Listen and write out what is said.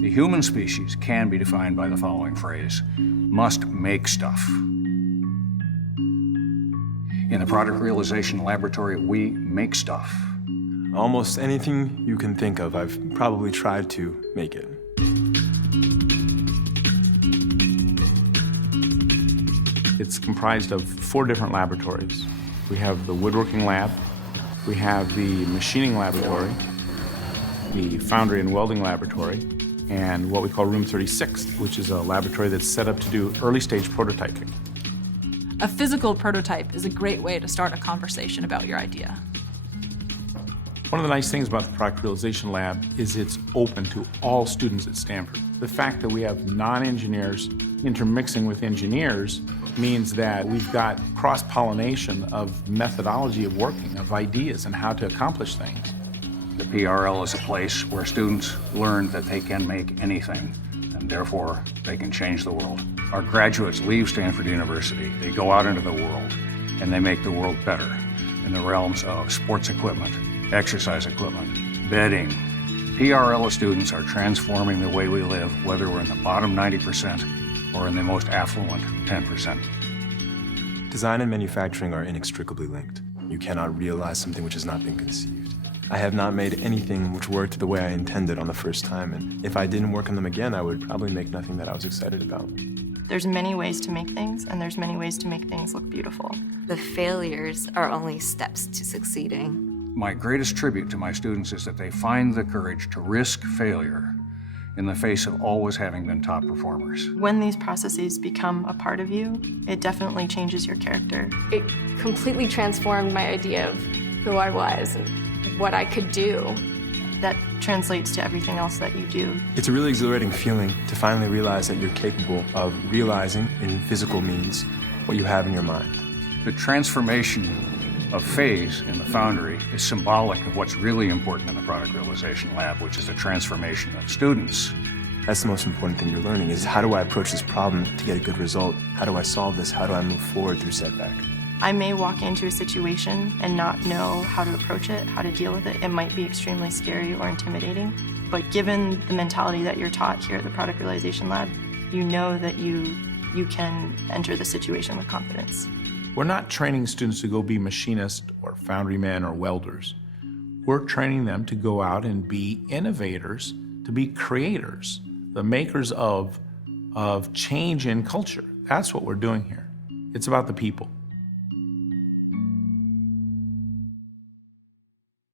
The human species can be defined by the following phrase: must make stuff. In the Product Realization Laboratory, we make stuff. Almost anything you can think of, I've probably tried to make it. It's comprised of 4 different laboratories. We have the woodworking lab, we have the machining laboratory, the foundry and welding laboratory, and what we call Room 36, which is a laboratory that's set up to do early stage prototyping. A physical prototype is a great way to start a conversation about your idea. One of the nice things about the Product Realization Lab is it's open to all students at Stanford. The fact that we have non-engineers intermixing with engineers means that we've got cross-pollination of methodology of working, of ideas, and how to accomplish things. The PRL is a place where students learn that they can make anything, and therefore they can change the world. Our graduates leave Stanford University, they go out into the world, and they make the world better in the realms of sports equipment, exercise equipment, bedding. PRL students are transforming the way we live, whether we're in the bottom 90% or in the most affluent 10%. Design and manufacturing are inextricably linked. You cannot realize something which has not been conceived. I have not made anything which worked the way I intended on the first time, and if I didn't work on them again, I would probably make nothing that I was excited about. There's many ways to make things, and there's many ways to make things look beautiful. The failures are only steps to succeeding. My greatest tribute to my students is that they find the courage to risk failure in the face of always having been top performers. When these processes become a part of you, it definitely changes your character. It completely transformed my idea of who I was and what I could do. That translates to everything else that you do. It's a really exhilarating feeling to finally realize that you're capable of realizing in physical means what you have in your mind. The transformation of phase in the foundry is symbolic of what's really important in the Product Realization Lab, which is the transformation of students. That's the most important thing you're learning is how do I approach this problem to get a good result? How do I solve this? How do I move forward through setback? I may walk into a situation and not know how to approach it, how to deal with it. It might be extremely scary or intimidating, but given the mentality that you're taught here at the Product Realization Lab, you know that you can enter the situation with confidence. We're not training students to go be machinists or foundrymen or welders. We're training them to go out and be innovators, to be creators, the makers of change in culture. That's what we're doing here. It's about the people.